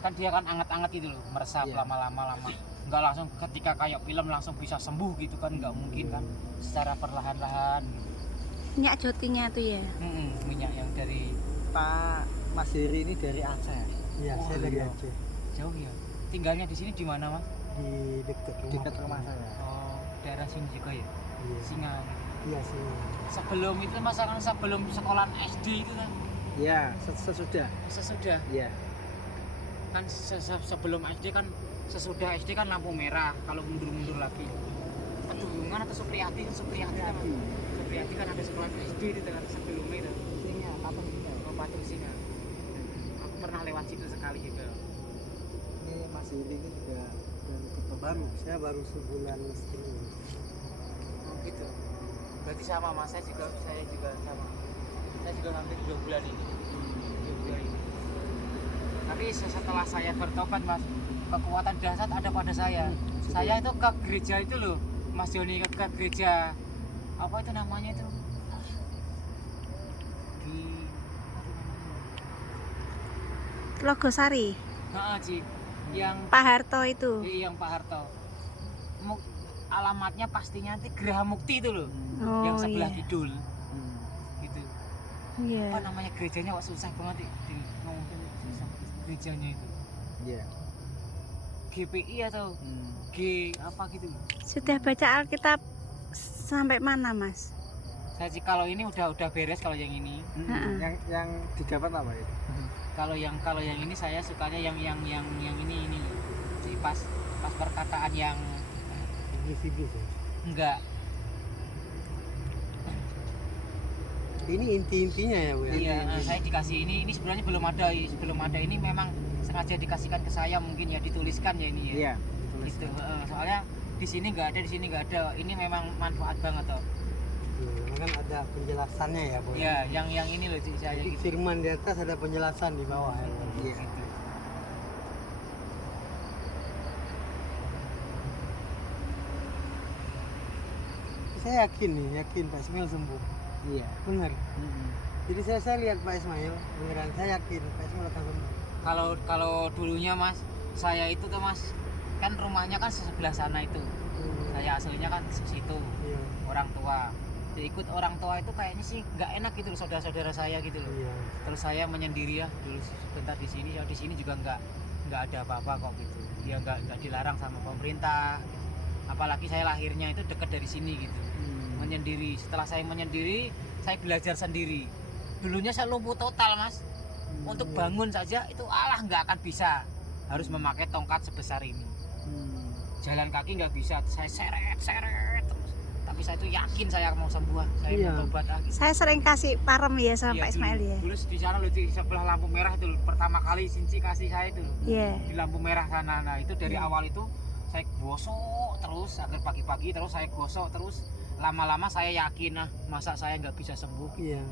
kan dia kan anget-anget itu loh, meresap lama-lama nggak langsung ketika kayak film langsung bisa sembuh gitu kan, nggak mungkin kan, secara perlahan-lahan gitu. Minyak jotinya tuh ya. Minyak yang dari Pak Mas Heri ini dari Aceh. Iya, Oh, saya dari iya. Aceh. jauh ya. Tinggalnya di sini di mana mas? Di dekat Rumah saya. Oh, daerah sini juga ya. Iya. Singa. Iya sih. Sebelum itu mas kan sebelum sekolah SD itu kan? Iya, sesudah. Sesudah. Iya. Kan sebelum SD kan, sesudah SD kan lampu merah. Kalau mundur-mundur lagi Pedulungan atau Supriyati kan Supriyati kan ada sekolah SD itu kan sebelumnya itu. Singa, patung singa. Oh, Patung Singa. Aku pernah lewat situ sekali juga. Ini Mas Heri ini juga Baru, saya baru sebulan setengah. Oh gitu. Berarti sama mas, saya juga sama. Saya juga hampir 2 bulan ini. 2 bulan ini. Tapi setelah saya bertobat mas, kekuatan dahsyat ada pada saya. Saya itu ke gereja itu loh, Mas Joni, ke gereja apa itu namanya itu? Di Logosari. Ci, yang Pak Harto itu. yang Pak Harto. Alamatnya pastinya nanti Geraha Mukti itu loh, Oh yang sebelah iya. kidul. Gitu. Iya. Apa namanya gerejanya? Wah susah banget di ngomongin susah gerejanya itu. Iya. GPI atau G apa gitu. Sudah baca Alkitab sampai mana, Mas? Saya sih kalau ini udah beres kalau yang ini. Yang didapat apa itu? Kalau yang ini saya sukanya yang ini loh. Si pas perkataan yang Iblis ya. enggak. Ini intinya ya Bu ya. Iya, saya dikasih ini sebenarnya belum ada ini memang sengaja dikasihkan ke saya, mungkin ya dituliskan ya ini ya. Iya. Gitu. Soalnya di sini nggak ada. Ini memang manfaat banget toh. Kan ada penjelasannya ya Bu. Iya, yang ini loh saya Jadi gitu. firman di atas ada penjelasan di bawah ya. Iya. Gitu. Saya yakin Pak Ismail sembuh. Iya. Benar. Jadi saya lihat Pak Ismail, beneran saya yakin Pak Ismail akan sembuh. Kalau dulunya mas, saya itu tuh mas, kan rumahnya kan sebelah sana itu. Saya aslinya kan di situ, Iya. orang tua. Jadi ikut orang tua itu kayaknya sih nggak enak gitu loh, saudara-saudara saya gitu loh. Iya. Terus saya menyendiri ya dulu sebentar di sini, ya di sini juga nggak ada apa-apa kok gitu. Ya nggak dilarang sama pemerintah. Apalagi saya lahirnya itu dekat dari sini gitu. Menyendiri. Setelah saya menyendiri, saya belajar sendiri. Dulunya saya lumpuh total mas. Untuk bangun saja itu nggak akan bisa. Harus memakai tongkat sebesar ini. Jalan kaki nggak bisa. Saya seret terus. Tapi saya itu yakin saya mau sembuh. Saya Iya. mau tobat lagi. Saya sering kasih parem ya sama Iya, Pak Ismail ya. Dulu di sana loh di sebelah lampu merah itu pertama kali Sinci kasih saya itu. Iya. Di lampu merah sana. Nah itu dari awal itu saya gosok terus agar pagi-pagi terus saya gosok terus. Lama-lama saya yakin masa saya nggak bisa sembuh. Iya.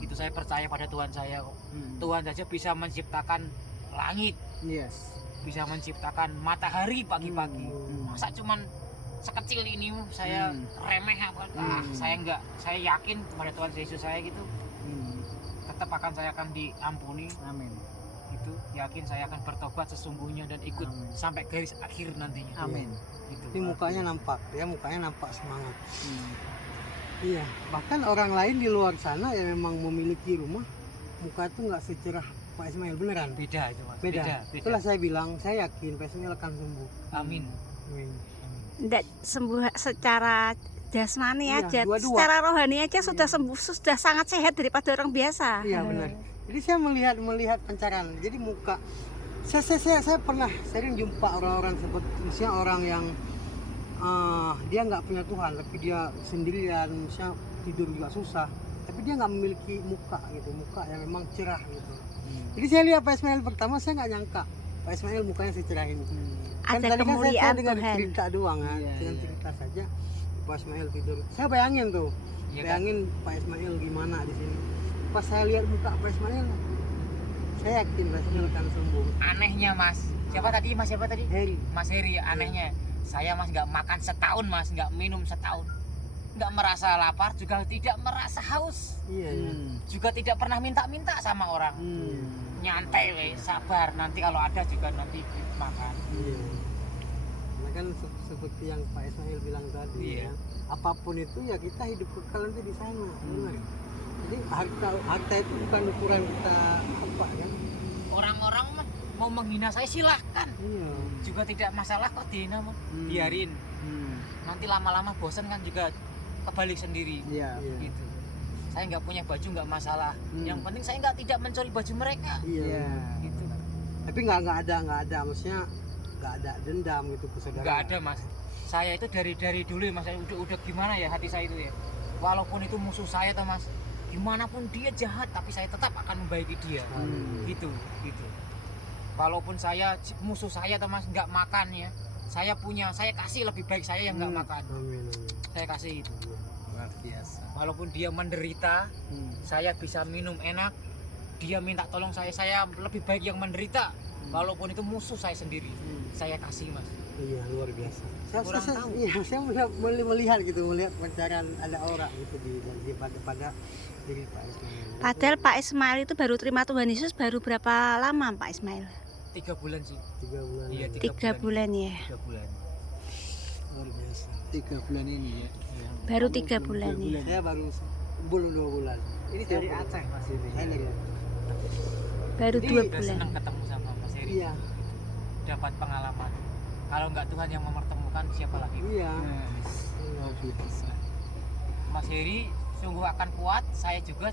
Itu saya percaya pada Tuhan saya kok. Tuhan saja bisa menciptakan langit, Yes. bisa menciptakan matahari pagi-pagi. Masa cuman sekecil ini saya remeh apa? Saya yakin kepada Tuhan Yesus saya gitu. Tetap saya akan diampuni. Amin. Itu yakin saya akan bertobat sesungguhnya dan ikut sampai garis akhir nantinya. Amin. Gitu. Tapi mukanya nampak semangat. Iya, bahkan orang lain di luar sana yang memang memiliki rumah, muka itu nggak secerah Pak Ismail, beneran. Beda itu mas. Beda. Itulah saya bilang, saya yakin Pak Ismail akan sembuh. Amin. Amin. Tidak sembuh secara jasmani Iya, aja, dua-dua. secara rohani aja sudah sembuh, sudah sangat sehat daripada orang biasa. Iya benar. Jadi saya melihat pancaran. Jadi muka saya pernah sering jumpa orang-orang seperti misalnya orang yang dia nggak punya Tuhan, tapi dia sendirian, misalnya tidur juga susah, tapi dia nggak memiliki muka gitu, muka yang memang cerah gitu. Jadi saya lihat Pak Ismail pertama, saya nggak nyangka Pak Ismail mukanya secerah ini. Kan Ada tadi kan saya kemuliaan dengan Tuhan. cerita doang kan, Iya, dengan iya. cerita saja Pak Ismail tidur. Saya bayangin tuh, Iya kan? bayangin Pak Ismail gimana di sini. Pas saya lihat muka Pak Ismail, saya yakin Pak Ismail akan sembuh. Anehnya mas, siapa tadi? Heri. Mas Heri, anehnya saya mas nggak makan setahun mas, nggak minum setahun. nggak merasa lapar, juga tidak merasa haus, Iya, iya. juga tidak pernah minta-minta sama orang. Nyantai weh, sabar, nanti kalau ada juga nanti makan. Iya. Nah kan seperti yang Pak Ismail bilang tadi Iya. ya, apapun itu ya kita hidup kekal nanti di sana, benar. Jadi harta itu bukan ukuran kita apa kan? Orang-orang mau menghina saya silahkan, Iya. juga tidak masalah kok dihina mah. Biarin, nanti lama-lama bosen kan juga kebalik sendiri. Iya. Iya. Gitu. Saya nggak punya baju nggak masalah, yang penting saya tidak mencuri baju mereka. Iya. Gitu. Tapi nggak ada, maksudnya nggak ada dendam gitu ke saudara. Nggak ada mas, saya itu dari dulu ya mas, saya udah gimana ya hati saya itu ya, walaupun itu musuh saya tuh mas, gimana pun dia jahat tapi saya tetap akan membaiki dia. Gitu. Walaupun musuh saya tuh mas nggak makan ya, saya kasih lebih baik saya yang nggak makan. Amin. Saya kasih itu. Luar biasa. Walaupun dia menderita, saya bisa minum enak, dia minta tolong saya lebih baik yang menderita. Walaupun itu musuh saya sendiri, saya kasih mas. Iya, luar biasa. Kurang tahu. Iya, saya melihat pencarian ada orang gitu pada diri Pak Ismail. Padahal Pak Ismail itu baru terima Tuhan Yesus baru berapa lama Pak Ismail? 3 bulan sih. 3 bulan. Iya, 3 bulan ya. 3 bulan. Luar biasa. 3 bulan ini ya. Baru 3 bulan ya. Saya baru belum 2 bulan. Ini dari Aceh Mas ini. Saya dari Baru Jadi, 2 Udah bulan. senang ketemu sama Mas Heri. Iya. Dapat pengalaman. Kalau nggak Tuhan yang mempertemukan, siapa lagi? Iya. Luar biasa. Mas Heri sungguh akan kuat, saya juga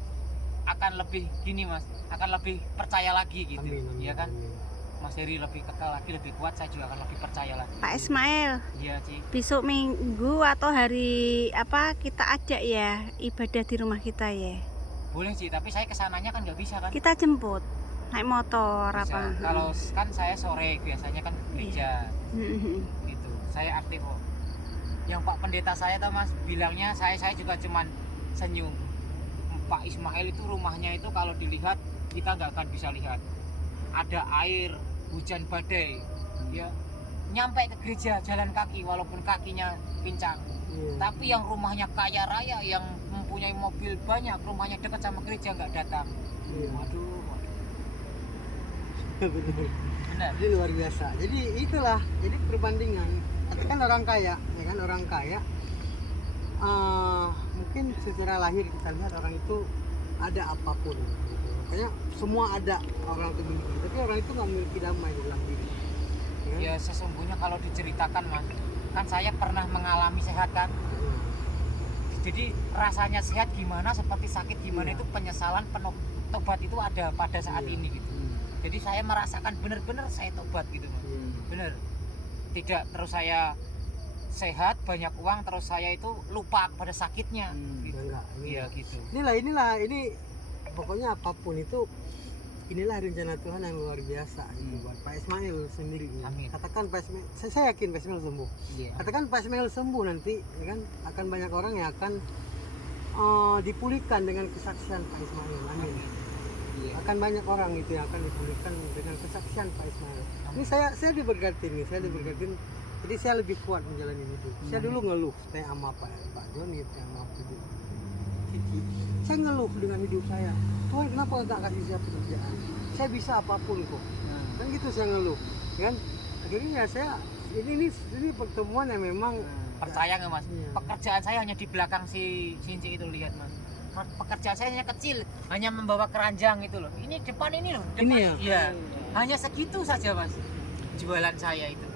akan lebih gini mas, akan lebih percaya lagi gitu. Amin. Iya kan? Amin. Mas Heri lebih kekal lagi, lebih kuat, saya juga akan lebih percaya lagi. Pak Ismail, Iya Ci. besok minggu atau hari apa kita ajak ya ibadah di rumah kita ya. Boleh sih, tapi saya kesananya kan nggak bisa kan? Kita jemput naik motor Bisa. apa. Kalau kan saya sore biasanya kan gereja gitu. Saya aktif kok. Yang Pak Pendeta saya tuh mas bilangnya saya juga cuman senyum. Pak Ismail itu rumahnya itu kalau dilihat kita nggak akan bisa lihat. Ada air, hujan badai, ya nyampe ke gereja jalan kaki walaupun kakinya pincang. Iya. Tapi yang rumahnya kaya raya, yang mempunyai mobil banyak, rumahnya dekat sama gereja nggak datang. Iya. Waduh. Benar. Benar. Jadi luar biasa. Jadi itulah, jadi perbandingan. Katakan orang kaya, ya kan orang kaya. Mungkin secara lahir kita lihat orang itu ada apapun. Gitu. Makanya semua ada orang itu memiliki, tapi orang itu nggak memiliki damai di dalam diri. Ya kan? Ya sesungguhnya kalau diceritakan mas, kan saya pernah mengalami sehat kan. Jadi rasanya sehat gimana, seperti sakit gimana Iya. itu penyesalan tobat itu ada pada saat Iya. ini gitu. Jadi saya merasakan benar-benar saya tobat gitu mas. Iya. Bener. Tidak terus saya sehat banyak uang terus saya itu lupa pada sakitnya. Gitu. Enggak. Iya gitu. Ini pokoknya apapun itu, inilah rencana Tuhan yang luar biasa gitu buat Pak Ismail sendiri. Amin. Katakan Pak Ismail, saya yakin Pak Ismail sembuh. Iya. Katakan Pak Ismail sembuh nanti, ya kan akan banyak orang yang akan dipulihkan dengan kesaksian Pak Ismail. Amin. Iya. Akan banyak orang itu yang akan dipulihkan dengan kesaksian Pak Ismail. Ini saya diberkati nih, saya diberkati. Jadi saya lebih kuat menjalani hidup. Saya dulu ngeluh, saya sama Pak Joni, saya sama Pak Cici. Saya ngeluh dengan hidup saya. Tuhan kenapa nggak kasih saya pekerjaan? Saya bisa apapun kok. Kan gitu saya ngeluh, kan? Akhirnya ya saya ini pertemuan yang memang Percaya nggak mas? Iya. Pekerjaan saya hanya di belakang si Sinci itu lihat mas. Pekerjaan saya hanya kecil, hanya membawa keranjang itu loh. Ini depan ini loh. Depan, Ini ya? Iya. Hanya segitu saja mas. Jualan saya itu.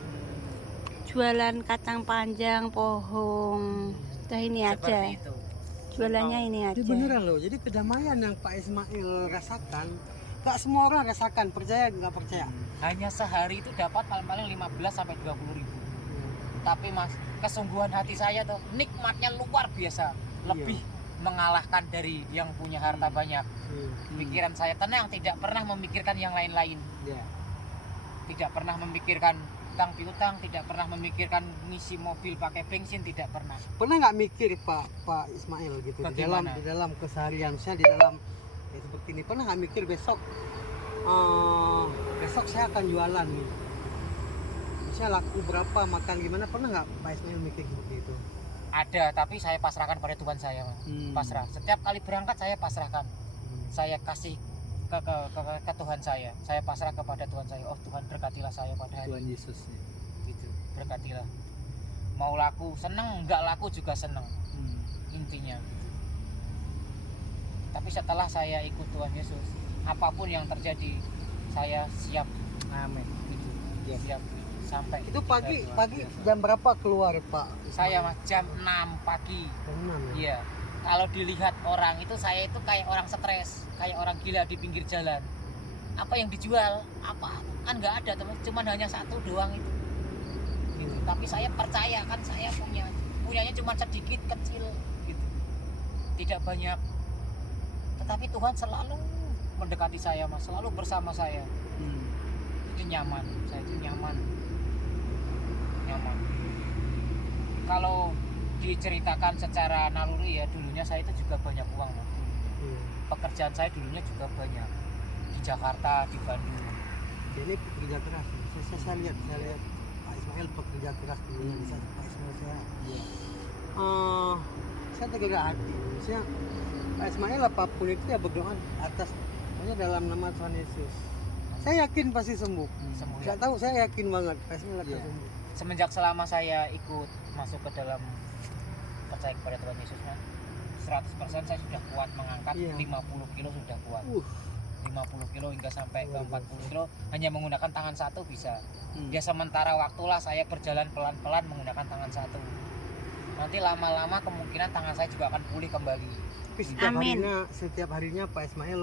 Jualan kacang panjang, pohong. Sudah ini aja. Seperti itu. Jualannya ini aja. Itu beneran loh. Jadi kedamaian yang Pak Ismail rasakan, gak semua orang rasakan. Percaya nggak percaya? Hanya sehari itu dapat paling-paling 15 sampai 20 ribu. Tapi mas, kesungguhan hati saya tuh nikmatnya luar biasa. Lebih mengalahkan dari yang punya harta banyak. Pikiran saya tenang, tidak pernah memikirkan yang lain-lain. Iya. Tidak pernah memikirkan utang piutang, tidak pernah memikirkan ngisi mobil pakai bensin, tidak pernah. Pernah nggak mikir Pak Ismail gitu Bagaimana? di dalam keseharian saya di dalam ya seperti ini, pernah nggak mikir besok saya akan jualan nih, saya laku berapa, makan gimana, pernah nggak Pak Ismail mikir seperti itu? Ada, tapi saya pasrahkan pada Tuhan saya, Mas. Pasrah. Setiap kali berangkat saya pasrahkan. Saya kasih ke Tuhan saya. Saya pasrah kepada Tuhan saya. Oh Tuhan, berkatilah saya pada hari Tuhan ini. Yesus ya. Gitu. Berkatilah. Mau laku seneng, enggak laku juga seneng. Intinya. Tapi setelah saya ikut Tuhan Yesus, apapun yang terjadi, saya siap. Amin. Gitu. Iya. Siap sampai Itu pagi Luar pagi biasa. jam berapa keluar Pak? saya Mas jam 6 pagi. Jam 6 ya? Iya. Kalau dilihat orang itu, saya itu kayak orang stres, kayak orang gila di pinggir jalan. Apa yang dijual? Apa? Kan nggak ada teman, cuman hanya satu doang itu. Gitu. Tapi saya percaya kan saya punyanya cuma sedikit kecil gitu. Tidak banyak. Tetapi Tuhan selalu mendekati saya, Mas, selalu bersama saya. Itu nyaman, saya itu nyaman. Kalau diceritakan secara naluri ya, dulunya saya itu juga banyak uang, Mas. Iya. Pekerjaan saya dulunya juga banyak di Jakarta, di Bandung. Jadi pekerja keras. Saya lihat Pak Ismail pekerja keras dulu. Pak Ismail saya tergerak hati. Maksudnya Pak Ismail apapun itu ya berdoa atas, pokoknya dalam nama Tuhan Yesus. Saya yakin pasti sembuh. Semua. Nggak tahu, saya yakin banget Pak Ismail akan Iya. sembuh. Semenjak selama saya ikut masuk ke dalam percaya kepada Tuhan Yesus, Mas, 100% saya sudah kuat mengangkat. Iya. 50 kilo sudah kuat. 50 kilo hingga sampai ke Luar 40 kilo hanya menggunakan tangan satu bisa. Hmm. Ya sementara waktulah saya berjalan pelan-pelan menggunakan tangan satu. Nanti lama-lama kemungkinan tangan saya juga akan pulih kembali. Tapi setiap Amin. harinya Pak Ismail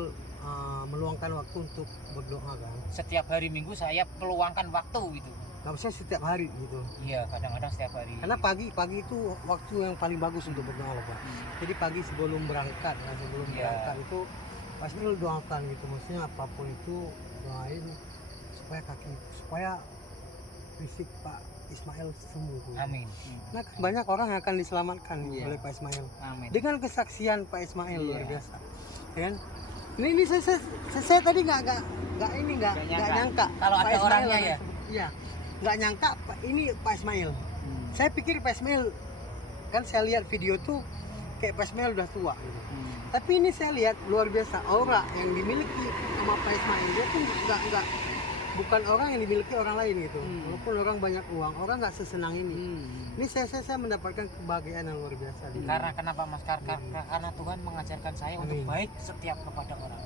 meluangkan waktu untuk berdoa kan. Setiap hari Minggu saya peluangkan waktu gitu. Nggak usah setiap hari gitu. Iya, kadang-kadang setiap hari. Karena pagi itu waktu yang paling bagus untuk berdoa loh, Pak. Jadi pagi sebelum berangkat, Iya. berangkat itu Pak Ismail doakan gitu. Maksudnya apapun itu doain supaya fisik Pak Ismail sembuh. Amin. Nah, banyak orang yang akan diselamatkan Iya. oleh Pak Ismail Amin. dengan kesaksian Pak Ismail luar Iya. biasa. Ya kan? Ini saya tadi nggak nyangka. Kalau Pak ada Ismail orangnya akan ya. sembuh. Iya. Nggak nyangka ini Pak Ismail. Saya pikir Pak Ismail, kan saya lihat video tuh kayak Pak Ismail udah tua gitu. Tapi ini saya lihat luar biasa aura yang dimiliki sama Pak Ismail. Dia tuh bukan orang yang dimiliki orang lain gitu. Walaupun orang banyak uang, orang nggak sesenang ini. Ini saya mendapatkan kebahagiaan yang luar biasa. Karena kenapa Mas? Karena Tuhan mengajarkan saya untuk Amin. baik setiap kepada orang.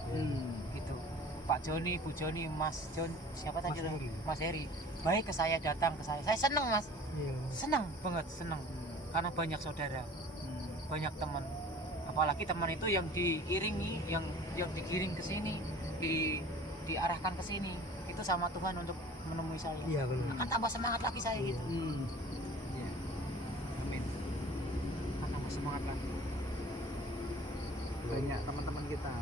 Gitu. Pak Joni, Bu Joni, Mas Jon, siapa tadi? Mas Heri. Mas Heri. Baik ke saya, datang ke saya. Saya senang, Mas. Iya. Senang banget, senang. Karena banyak saudara, banyak teman. Apalagi teman itu yang diiringi, yang digiring ke sini, diarahkan ke sini. Itu sama Tuhan untuk menemui saya. Iya benar. Akan tambah semangat lagi saya gitu. Iya. Amin. Akan tambah semangat lagi. Banyak teman-teman kita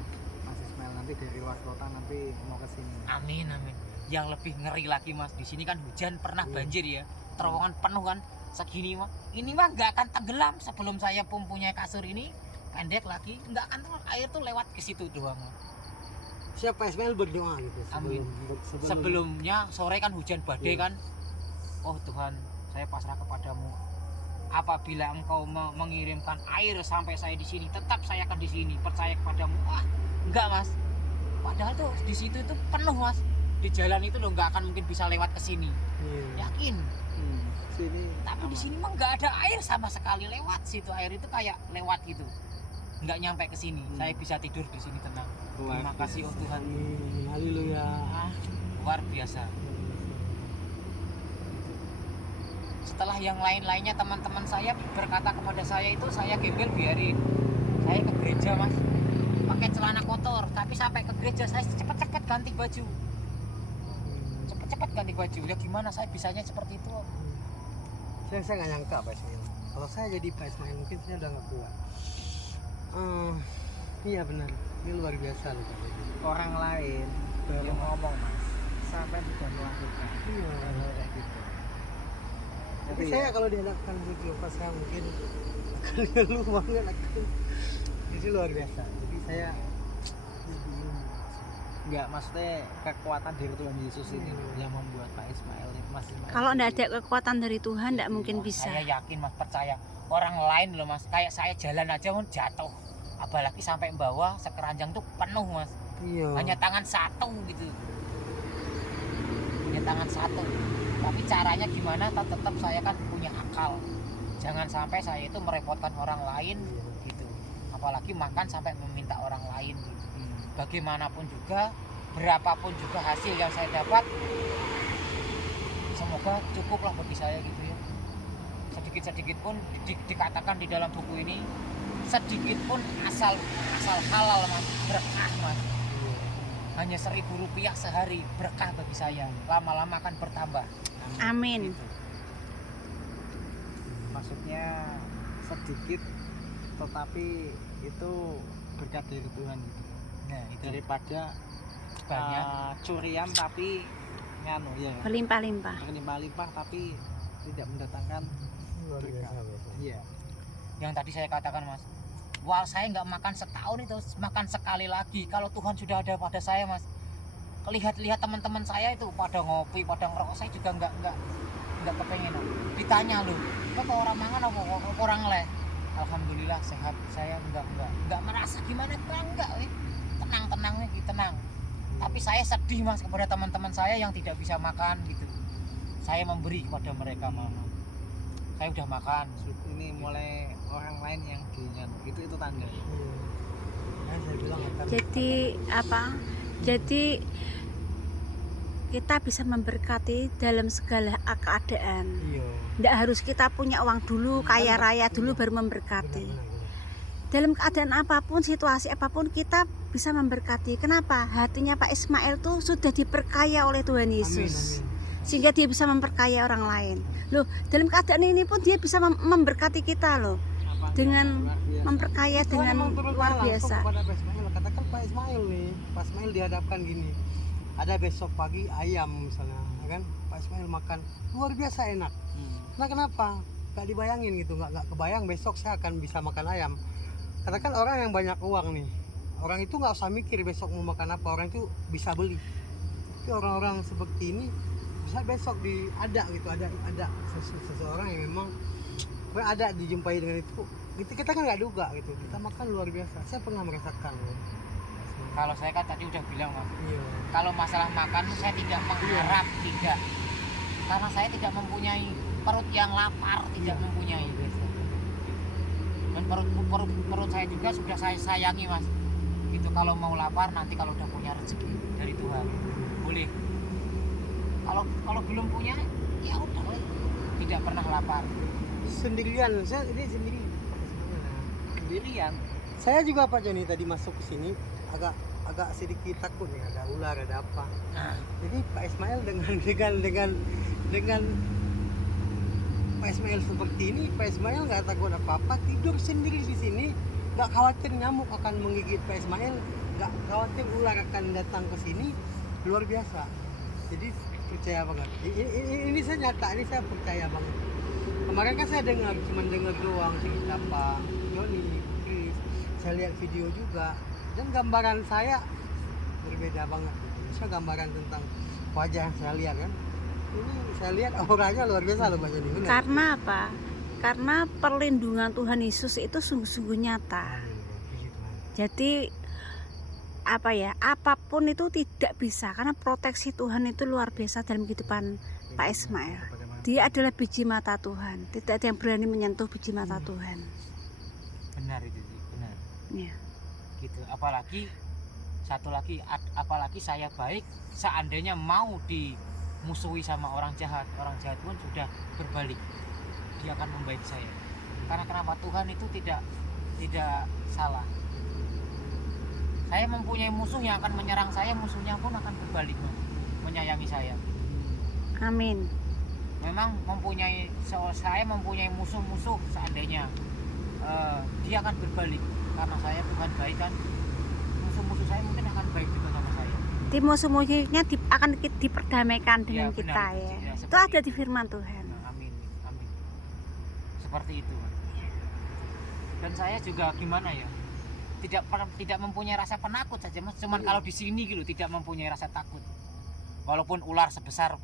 Mas Ismail nanti dari luar kota nanti mau ke sini. Amin, amin. Yang lebih ngeri lagi, Mas, di sini kan hujan pernah Iya. banjir ya, terowongan penuh kan, segini mah. Ini mah nggak akan tenggelam sebelum saya mempunyai kasur ini pendek lagi, nggak akan tenggelam. Air tuh lewat ke situ doang. Siapa Ismail berdoa gitu. Amin. Sebelum Sebelumnya sore kan hujan badai Iya. kan. Oh Tuhan, saya pasrah kepadamu. Apabila Engkau mengirimkan air sampai saya di sini, tetap saya akan di sini, percaya kepadamu. Wah, enggak, Mas. Padahal tuh di situ itu penuh, Mas. Di jalan itu lo nggak akan mungkin bisa lewat ke sini. Iya. Yakin. Sini. Tapi di sini mah nggak ada air sama sekali, lewat situ air itu kayak lewat gitu. Nggak nyampe ke sini. Saya bisa tidur di sini tenang. Terima kasih oh Tuhan. Amin. Haleluya. Ah, luar biasa. Setelah yang lain-lainnya teman-teman saya berkata kepada saya itu saya gembel biarin. Saya ke gereja, Mas. Pakai celana kotor, tapi sampai ke gereja saya cepet-cepet ganti baju. Cepet-cepet ganti baju. Ya gimana saya bisanya seperti itu? Saya nggak nyangka Pak Ismail. Kalau saya jadi Pak Ismail mungkin saya udah nggak kuat. Iya benar. Ini luar biasa loh Pak. Orang lain baru ngomong Mas, sampai sudah melakukan. Iya. Hal-hal kayak gitu. Tapi Jadi saya ya, kalau dihadapkan video pas saya mungkin akan ngeluh banget akan. Ini luar biasa. Jadi saya Enggak, maksudnya kekuatan dari Tuhan Yesus ini yang membuat Pak Ismail ini Mas Ismail. Kalau enggak ada kekuatan dari Tuhan enggak mungkin bisa. Saya yakin mas, percaya orang lain loh mas, kayak saya jalan aja pun jatuh, apalagi sampai bawah sekeranjang tuh penuh mas, Iya. hanya tangan satu gitu, hanya tangan satu. Tapi caranya gimana? Tetap saya kan punya akal, jangan sampai saya itu merepotkan orang lain gitu, apalagi makan sampai meminta orang lain gitu. Bagaimanapun juga, berapapun juga hasil yang saya dapat, semoga cukuplah bagi saya gitu ya. Sedikit-sedikit pun dikatakan di dalam buku ini, sedikit pun asal halal mas, berkah mas. Hanya 1.000 rupiah sehari, berkah bagi saya, lama-lama akan bertambah. Amin. Gitu. Maksudnya sedikit tetapi itu berkat dari Tuhan gitu. Nah itu Daripada banyak. curian tapi nganu ya. Berlimpah-limpah. Berlimpah-limpah tapi tidak mendatangkan berkah. Iya. Yang tadi saya katakan mas, wah saya nggak makan setahun itu, makan sekali lagi. Kalau Tuhan sudah ada pada saya mas, lihat teman-teman saya itu pada ngopi, pada ngerokok, saya juga nggak kepengen. Ditanya loh, kok orang mangan apa orang leh? Alhamdulillah sehat, saya nggak merasa gimana, enggak, tenang tenang. Tapi saya sedih mas kepada teman-teman saya yang tidak bisa makan gitu. Saya memberi kepada mereka mama. Saya udah makan. Ini mulai orang lain yang dinyat itu tanda. Saya bilang Jadi apa? Jadi kita bisa memberkati dalam segala keadaan. iya. Nggak harus kita punya uang dulu, kaya raya dulu baru memberkati. Dalam keadaan apapun, situasi apapun kita bisa memberkati. Kenapa? Hatinya Pak Ismail tuh sudah diperkaya oleh Tuhan Yesus. Sehingga dia bisa memperkaya orang lain. Loh, dalam keadaan ini pun dia bisa memberkati kita loh. Dengan memperkaya dengan luar biasa. Kepada Pak Ismail, katakan Pak Ismail nih, Pak Ismail dihadapkan gini. Ada besok pagi ayam misalnya, ya kan? Pak Ismail makan luar biasa enak. Nah kenapa? Gak dibayangin gitu, gak kebayang besok saya akan bisa makan ayam. Katakan orang yang banyak uang nih, orang itu nggak usah mikir besok mau makan apa, orang itu bisa beli. Tapi orang-orang seperti ini bisa besok ada seseorang yang memang ada dijumpai dengan itu. Kita kan nggak duga gitu, kita makan luar biasa. Saya pernah merasakan. Kalau saya kan tadi udah bilang mas, Iya. kalau masalah makan saya tidak mengharap, tidak, karena saya tidak mempunyai perut yang lapar, tidak mempunyai. Dan perut saya juga sudah saya sayangi mas. Gitu, kalau mau lapar nanti kalau udah punya rezeki dari Tuhan boleh. Kalau belum punya ya udah, tidak pernah lapar. Sendirian, saya ini Sendirian. Saya juga Pak Joni tadi masuk ke sini agak sedikit takut nih, ada ular, ada apa. Nah, Jadi Pak Ismail dengan Pak Ismail seperti ini, Pak Ismail nggak takut apa-apa, tidur sendiri di sini, nggak khawatir nyamuk akan menggigit Pak Ismail, nggak khawatir ular akan datang ke sini, luar biasa. Jadi percaya banget. Ini saya nyata, ini saya percaya banget. Kemarin kan saya cuma dengar doang cerita Pak Joni, Chris, saya lihat video juga, dan gambaran saya berbeda banget. Saya gambaran tentang wajah yang saya lihat kan. Ini saya lihat auranya luar biasa loh Pak Joni. Benar. Karena apa? Karena perlindungan Tuhan Yesus itu sungguh-sungguh nyata. Jadi apa ya, apapun itu tidak bisa, karena proteksi Tuhan itu luar biasa dalam kehidupan Pak Ismail. Dia adalah biji mata Tuhan, tidak ada yang berani menyentuh biji mata Tuhan. benar itu sih, benar. Ya. Gitu. Apalagi satu lagi, apalagi saya baik, seandainya mau dimusuhi sama orang jahat pun sudah berbalik, dia akan membaik saya. Karena kenapa? Tuhan itu tidak salah. Saya mempunyai musuh yang akan menyerang saya, musuhnya pun akan berbalik menyayangi saya. Amin. Memang saya mempunyai musuh-musuh, seandainya dia akan berbalik, karena saya Tuhan baik kan, musuh-musuh saya mungkin akan baik juga sama saya. Di musuh-musuhnya akan diperdamaikan dengan Ya, benar, kita ya. ya, Itu seperti ada di firman Tuhan. Nah, amin. Seperti itu. Dan saya juga gimana ya? tidak mempunyai rasa penakut saja Mas. Cuman Iya. kalau di sini gitu tidak mempunyai rasa takut. Walaupun ular sebesar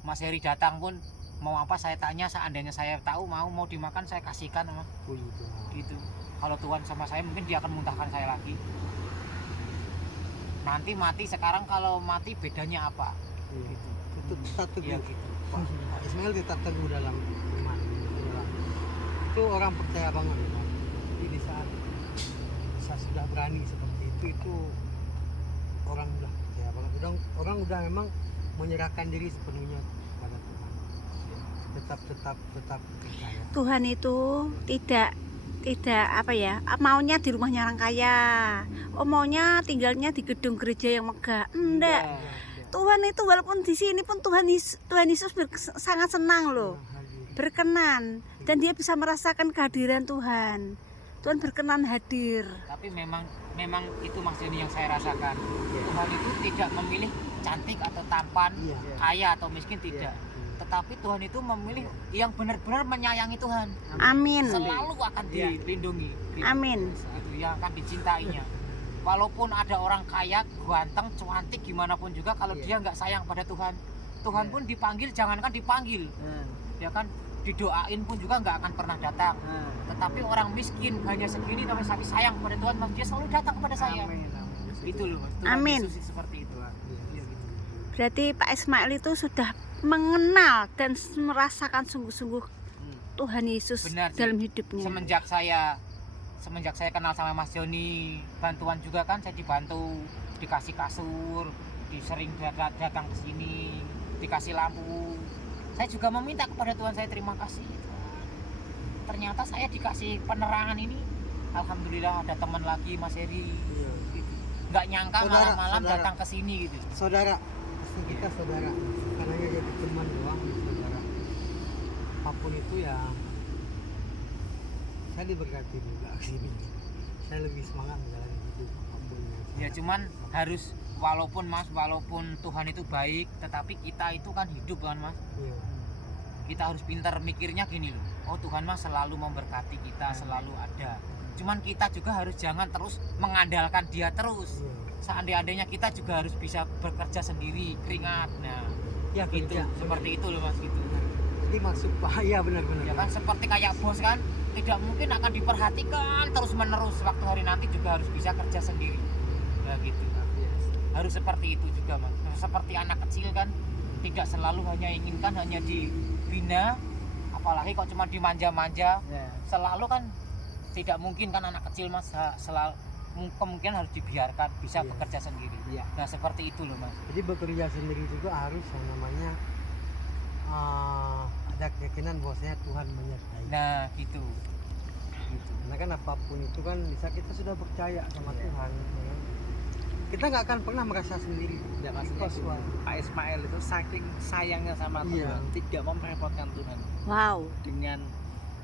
Mas Heri datang pun mau apa saya tanya, seandainya saya tahu mau dimakan saya kasihkan Mas. Puji Tuhan. Gitu. Kalau Tuhan sama saya mungkin dia akan muntahkan saya lagi. Nanti mati, sekarang kalau mati bedanya apa? Iya. Gitu. Tetap teguh. Iya gitu. Pak Ismail tetap teguh dalam iman. Itu orang percaya banget. Pak. Jadi di saat saya sudah berani seperti itu orang udah percaya banget. Orang udah memang menyerahkan diri sepenuhnya kepada Tuhan. Tetap percaya. Tuhan itu tidak apa ya, maunya di rumahnya orang kaya, maunya tinggalnya di gedung gereja yang megah. Enggak. Tuhan itu walaupun di sini pun Tuhan Yesus sangat senang loh, berkenan, dan dia bisa merasakan kehadiran Tuhan. Tuhan berkenan hadir. Tapi memang itu Mas Joni yang saya rasakan. Tuhan itu tidak memilih cantik atau tampan, Iya. kaya atau miskin, tidak. Tetapi Tuhan itu memilih yang benar-benar menyayangi Tuhan. Amin. Selalu akan dilindungi. Gitu. Amin. Gitu, yang akan dicintainya. Walaupun ada orang kaya, ganteng, cantik, gimana pun juga kalau dia nggak sayang pada Tuhan, Tuhan pun dipanggil, jangankan dipanggil, ya kan, didoain pun juga nggak akan pernah datang. Tetapi orang miskin hanya segini tapi sayang pada Tuhan, Mas, dia selalu datang kepada saya. Itu loh Mas. Tuhan Amin. Yesus seperti itu. Iya, gitu. Berarti Pak Ismail itu sudah mengenal dan merasakan sungguh-sungguh Tuhan Yesus Benar sih. dalam hidupnya. Semenjak saya kenal sama Mas Joni, bantuan juga kan, saya dibantu, dikasih kasur, sering datang ke sini, dikasih lampu. Saya juga meminta kepada Tuhan, saya terima kasih. Ternyata saya dikasih penerangan ini, alhamdulillah ada teman lagi Mas Heri. Iya. Gitu. Nggak nyangka Saudara, malam-malam saudara. datang ke sini gitu. Saudara, pasti kita saudara, karena jadi teman doang saudara. Apapun itu ya, saya diberkati juga sini. Saya lebih semangat menjalani hidup apapun yang saya Ya cuman harus, walaupun Tuhan itu baik, tetapi kita itu kan hidup kan Mas. Iya. Kita harus pintar mikirnya gini loh. Oh Tuhan Mas selalu memberkati kita, selalu ada. Cuman kita juga harus jangan terus mengandalkan Dia terus. Iya. Seandainya kita juga harus bisa bekerja sendiri, keringat. Nah, Ya gitu. kerja, Seperti itu loh Mas gitu. Jadi maksud Pak, ya benar-benar. Ya kan seperti kayak bos kan, tidak mungkin akan diperhatikan terus menerus, waktu hari nanti juga harus bisa kerja sendiri. Nah gitu. Harus seperti itu juga Mas. Seperti anak kecil kan, tidak selalu hanya inginkan hanya dibina, apalagi kok cuma dimanja-manja. Selalu kan tidak mungkin kan anak kecil Mas, selalu kemungkinan harus dibiarkan bisa Iya. bekerja sendiri. Iya. Nah seperti itu loh Mas. Jadi bekerja sendiri juga harus yang namanya ada keyakinan bahwasanya Tuhan menyertai. Nah gitu. Karena kan apapun itu kan bisa kita sudah percaya sama Tuhan. Ya kan? Kita nggak akan pernah merasa sendiri. Ya maksudnya Because gini, why? Pak Ismail itu saking sayangnya sama Iya. Tuhan, tidak memperepotkan Tuhan Wow.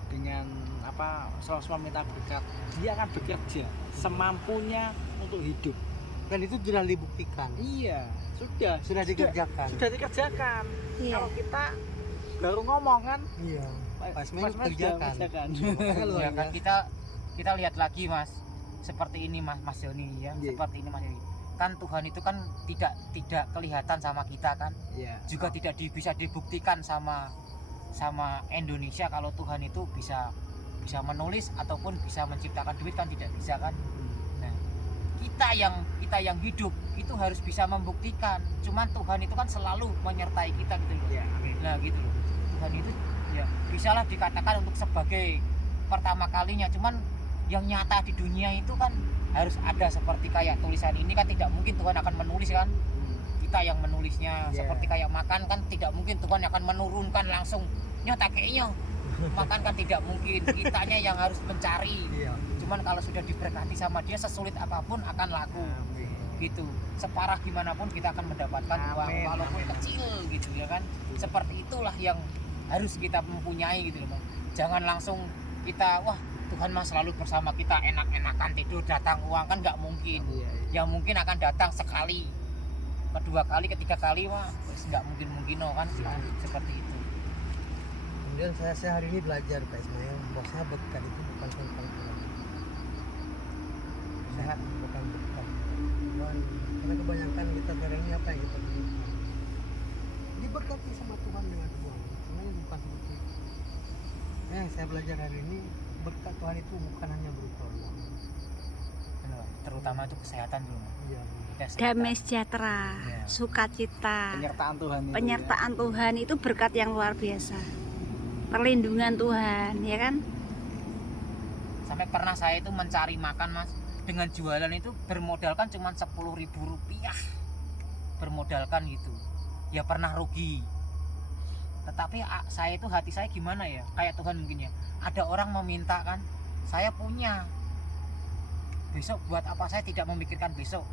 dengan apa, selalu meminta berkat. Dia akan bekerja semampunya untuk hidup. Dan itu sudah dibuktikan. Iya, sudah dikerjakan. sudah dikerjakan. Iya. Kalau kita baru ngomong kan, Iya. Pak Ismail Pak Ismail kerjakan. sudah kerjakan. Makanya luar Ya kan biasa. kita lihat lagi Mas, seperti ini Mas Joni ya, Iya. seperti ini Mas Joni. Kan Tuhan itu kan tidak kelihatan sama kita kan, Iya. juga tidak bisa dibuktikan sama Indonesia kalau Tuhan itu bisa menulis ataupun bisa menciptakan duit kan, tidak bisa kan. Nah, kita yang hidup itu harus bisa membuktikan. Cuman Tuhan itu kan selalu menyertai kita gitu loh. Iya. Nah gitu loh. Tuhan itu ya bisalah dikatakan untuk sebagai pertama kalinya. Cuman yang nyata di dunia itu kan harus ada seperti kayak tulisan ini kan, tidak mungkin Tuhan akan menulis kan. Kita yang menulisnya. Yeah. Seperti kayak makan kan tidak mungkin Tuhan akan menurunkan langsung nyata kayaknya makan kan tidak mungkin, kitanya yang harus mencari. Iya. Cuman kalau sudah diberkati sama Dia, sesulit apapun akan laku. Gitu, separah gimana pun kita akan mendapatkan uang Amin, walaupun amin. kecil gitu ya kan. Seperti itulah yang harus kita mempunyai gitu loh Bang. Jangan langsung kita wah Tuhan mah selalu bersama kita, enak-enakan tidur datang uang kan nggak mungkin. Yang mungkin akan datang sekali, kedua kali, ketiga kali mah nggak mungkin kan. Seperti itu. Kemudian saya hari ini belajar Pak Ismail bahwasanya berkat itu bukan tentang uang. sehat bukan berkat Tuhan. Karena kebanyakan kita sekarang ini apa yang kita butuhkan, diberkati sama Tuhan dengan uang. Sebenarnya bukan seperti itu. Yang saya belajar hari ini, berkat Tuhan itu bukan hanya berupa uang. Benar, terutama itu kesehatan dulu Mas. Iya. Kesehatan. Damai sejahtera, Ya. sukacita, Penyertaan Tuhan itu penyertaan Tuhan itu berkat yang luar biasa. Perlindungan Tuhan, ya kan? Sampai pernah saya itu mencari makan Mas, dengan jualan itu bermodalkan cuma 10.000 rupiah, bermodalkan gitu ya, pernah rugi. Tetapi saya itu hati saya gimana ya, kayak Tuhan mungkin ya, ada orang meminta kan, saya punya, besok buat apa saya tidak memikirkan besok,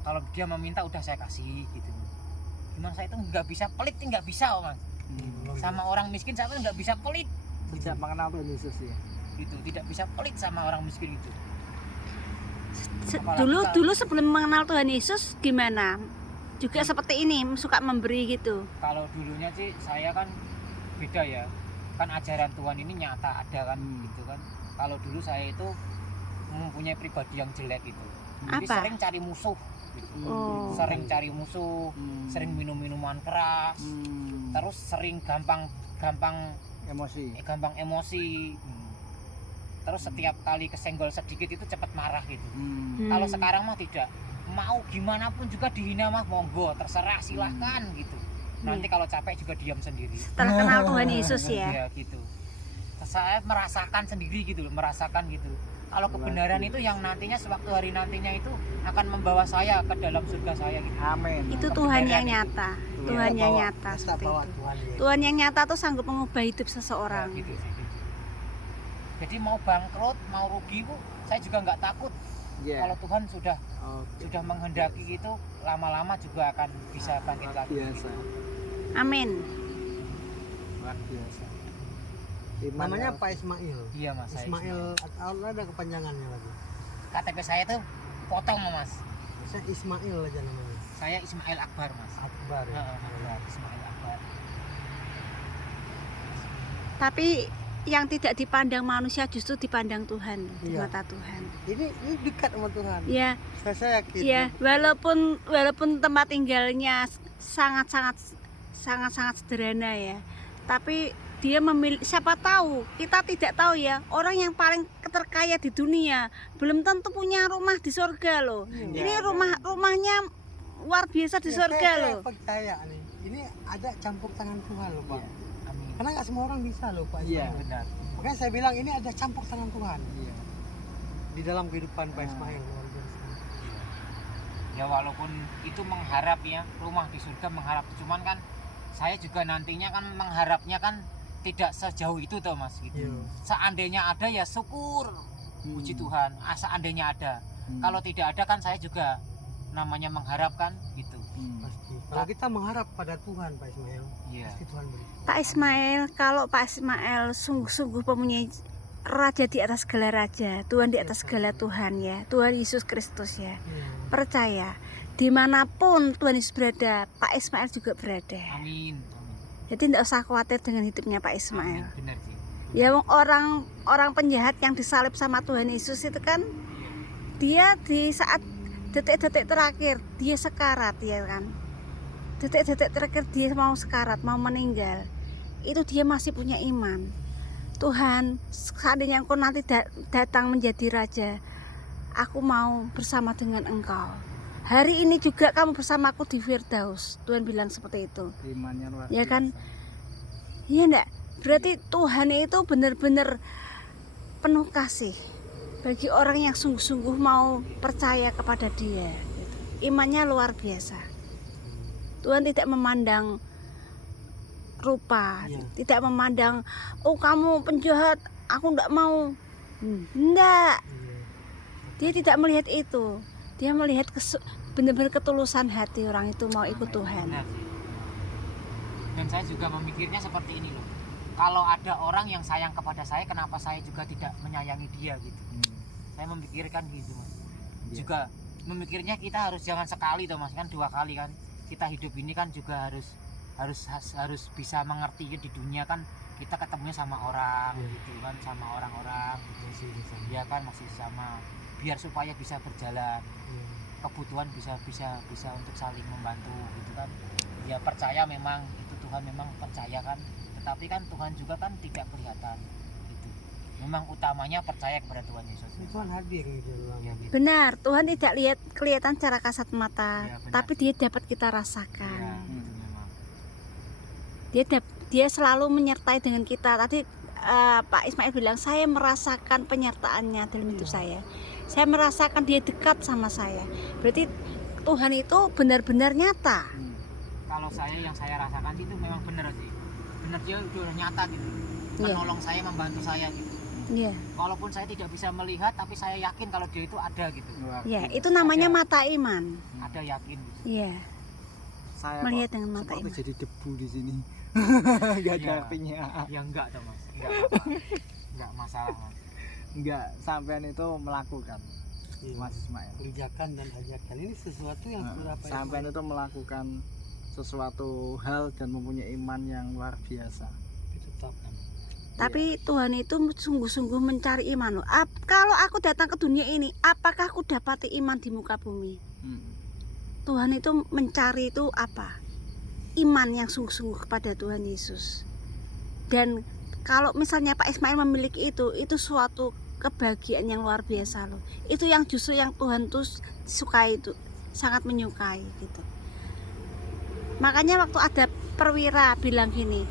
kalau dia meminta udah saya kasih gitu. Gimana saya itu nggak bisa pelit, nggak bisa Mas, sama orang miskin saya nggak bisa pelit tidak mengenal Tuhan Yesus ya. gitu, tidak bisa pelit sama orang miskin itu. Apalagi Dulu sebelum mengenal Tuhan Yesus gimana? Juga seperti ini, suka memberi gitu. Kalau dulunya sih saya kan beda ya, kan ajaran Tuhan ini nyata ada kan gitu kan. Kalau dulu saya itu mempunyai pribadi yang jelek gitu, jadi Apa? sering cari musuh gitu. Oh. Sering cari musuh, sering minum minuman keras, terus sering gampang Emosi. emosi. Terus setiap kali kesenggol sedikit itu cepat marah gitu. Hmm. Kalau sekarang mah tidak, mau gimana pun juga dihina mah monggo, terserah silahkan gitu. Nanti kalau capek juga diam sendiri. Setelah kenal Tuhan Yesus ya. Ya gitu. Saya merasakan sendiri gitu loh, merasakan gitu. Kalau kebenaran itu yang nantinya sewaktu hari nantinya itu akan membawa saya ke dalam surga saya gitu. Amin. Itu Tuhan yang Kebenaran itu. nyata. Tuhan yang nyata Kita seperti bawa itu. Tuhan ya. Tuhan yang nyata tuh sanggup mengubah hidup seseorang. Ya, gitu sih, gitu. Jadi mau bangkrut, mau rugi Bu, saya juga nggak takut. Ya. Kalau Tuhan sudah Oke. menghendaki itu, lama-lama juga akan bisa bangkit Luar lagi. biasa. Amin. Luar biasa. Namanya Pak Ismail. Iya Mas. saya Ismail atau ada kepanjangannya lagi. KTP saya tuh potong Mas. Saya Ismail aja namanya. Saya Ismail Akbar Mas. Akbar ya. Heeh, Ismail Akbar. Tapi yang tidak dipandang manusia justru dipandang Tuhan, di Iya. mata Tuhan. Ini dekat sama Tuhan. Ya, Saya yakin. ya, walaupun tempat tinggalnya sangat sederhana ya. Tapi dia memilih, siapa tahu, kita tidak tahu ya, orang yang paling terkaya di dunia belum tentu punya rumah di surga loh. Iya. Ini rumahnya luar biasa di Ya, surga saya loh. percaya nih. Ini ada campur tangan Tuhan loh Pak. Amin. Karena nggak semua orang bisa loh Pak Iya. Ismail. Benar. Makanya saya bilang ini ada campur tangan Tuhan Iya. di dalam kehidupan Pak Ismail. Luar biasa. Ya walaupun itu mengharap ya, rumah di surga mengharap, cuman kan saya juga nantinya kan mengharapnya kan tidak sejauh itu toh Mas gitu. Iya. Seandainya ada ya syukur, puji Tuhan. Seandainya ada. Kalau tidak ada kan saya juga namanya mengharapkan gitu. Pasti. Kalau kita mengharap pada Tuhan Pak Ismail, Iya. pasti Tuhan beri. Pak Ismail, kalau Pak Ismail sungguh-sungguh mempunyai raja di atas segala raja, Tuhan di atas segala Tuhan ya, Tuhan Yesus Kristus ya. Iya. Percaya, dimanapun Tuhan Yesus berada, Pak Ismail juga berada. Amin. Amin. Jadi tidak usah khawatir dengan hidupnya Pak Ismail. Amin. Benar sih. Ya orang penjahat yang disalib sama Tuhan Yesus itu kan, dia di saat detik-detik terakhir dia sekarat ya kan. Detik-detik terakhir dia mau sekarat, mau meninggal. Itu dia masih punya iman. Tuhan, seandainya engkau nanti datang menjadi raja, aku mau bersama dengan engkau. Hari ini juga kamu bersamaku di Firdaus. Tuhan bilang seperti itu. Imannya luar Ya kan? biasa. Iya enggak? Berarti Tuhan itu benar-benar penuh kasih bagi orang yang sungguh-sungguh mau percaya kepada Dia gitu. Imannya luar biasa. Tuhan tidak memandang rupa, Iya. tidak memandang oh kamu penjahat, aku enggak mau. Enggak. Iya. Dia tidak melihat itu. Dia melihat benar-benar ketulusan hati orang itu mau ikut Amin. Tuhan. Benar sih. Dan saya juga memikirnya seperti ini loh. Kalau ada orang yang sayang kepada saya, kenapa saya juga tidak menyayangi dia gitu. Saya memikirkan gitu Mas. Iya. Juga memikirnya kita harus jangan sekali toh Mas, kan 2 kali kan. Kita hidup ini kan juga harus bisa mengerti di dunia kan, kita ketemunya sama orang Iya. gitu kan, sama orang-orang gitu. Dia kan masih sama biar supaya bisa berjalan, Iya. kebutuhan bisa untuk saling membantu gitu kan. Ya percaya memang itu Tuhan memang percaya kan, tetapi kan Tuhan juga kan tidak kelihatan gitu. Memang utamanya percaya kepada Tuhan Yesus. Tuhan hadir di dalam. Ya, gitu. Benar, Tuhan tidak lihat kelihatan secara kasat mata, Ya, benar. tapi dia dapat kita Ya, rasakan. gitu memang. Dia selalu menyertai dengan kita. Tadi Pak Ismail bilang saya merasakan penyertaannya dalam hidup saya. Saya merasakan dia dekat sama saya. Berarti Tuhan itu benar-benar nyata. Kalau yang saya rasakan itu memang benar sih. Benar dia udah nyata gitu. Iya. Menolong saya, membantu saya gitu. Iya. Walaupun saya tidak bisa melihat, tapi saya yakin kalau dia itu ada gitu. Ya, itu namanya Ada. mata iman. Ada yakin gitu. Iya, Saya melihat kok dengan mata seperti iman. jadi debu di sini. Gak ada Ya. artinya. Ya enggak toh Mas. Enggak apa-apa. Enggak masalah Mas. Enggak, sampean itu melakukan, Mas Ismail. Kerjakan dan ajarkan ini sesuatu yang berapa Sampean itu melakukan sesuatu hal dan mempunyai iman yang luar biasa. ditetapkan. Tapi Tuhan itu sungguh-sungguh mencari iman loh. Kalau aku datang ke dunia ini, apakah aku dapati iman di muka bumi? Tuhan itu mencari itu apa? Iman yang sungguh-sungguh kepada Tuhan Yesus. Dan kalau misalnya Pak Ismail memiliki itu suatu kebahagiaan yang luar biasa loh. Itu yang justru yang Tuhan tuh sukai, itu sangat menyukai gitu. Makanya waktu ada perwira bilang gini,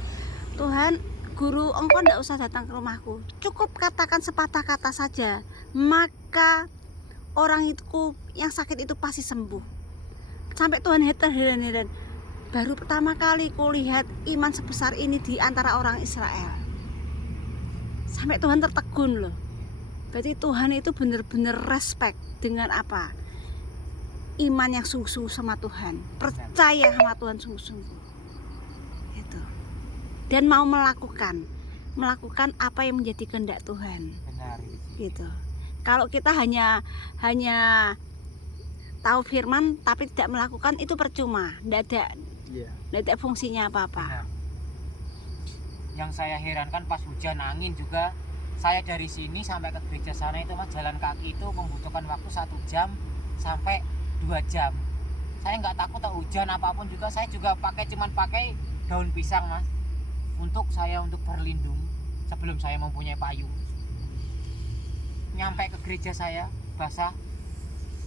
Tuhan, guru engkau tidak usah datang ke rumahku, cukup katakan sepatah kata saja, maka orang itu yang sakit itu pasti sembuh. Sampai Tuhan heran-heran, baru pertama kali kulihat iman sebesar ini di antara orang Israel. Sampai Tuhan tertegun loh. Berarti Tuhan itu benar-benar respect dengan apa? Iman yang sungguh-sungguh sama Tuhan, percaya sama Tuhan sungguh-sungguh. Itu. Dan mau melakukan apa yang menjadi kehendak Tuhan. Benar itu. Gitu. Kalau kita hanya tahu firman tapi tidak melakukan, itu percuma, tidak ada fungsinya apa-apa. Benar. Yang saya herankan pas hujan angin juga, saya dari sini sampai ke gereja sana itu Mas, jalan kaki itu membutuhkan waktu 1 jam sampai 2 jam. Saya nggak takut hujan apapun juga, saya juga cuman pakai daun pisang Mas, untuk berlindung sebelum saya mempunyai payung. Nyampe ke gereja saya basah,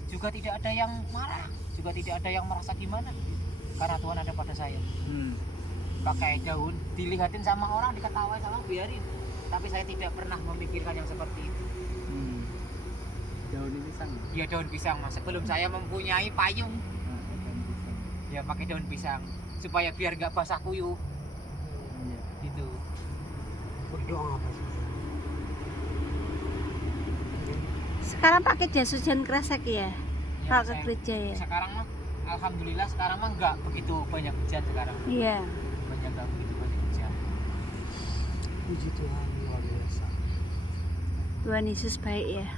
juga tidak ada yang marah, juga tidak ada yang merasa gimana, karena Tuhan ada pada saya. Pakai daun, dilihatin sama orang, diketawain sama, biarin. Tapi saya tidak pernah memikirkan yang seperti itu. Daun pisang. Ya daun pisang Mas, sebelum saya mempunyai payung, ya pakai daun pisang supaya biar nggak basah kuyup gitu. Berdoa apa sih? Sekarang pakai jas hujan kresek ya, Ya, kalau ke saya- gereja ya. Sekarang mah alhamdulillah sekarang mah nggak begitu banyak hujan sekarang. Iya. Nggak begitu banyak hujan. Puji Tuhan luar biasa. Tuhan Yesus baik ya.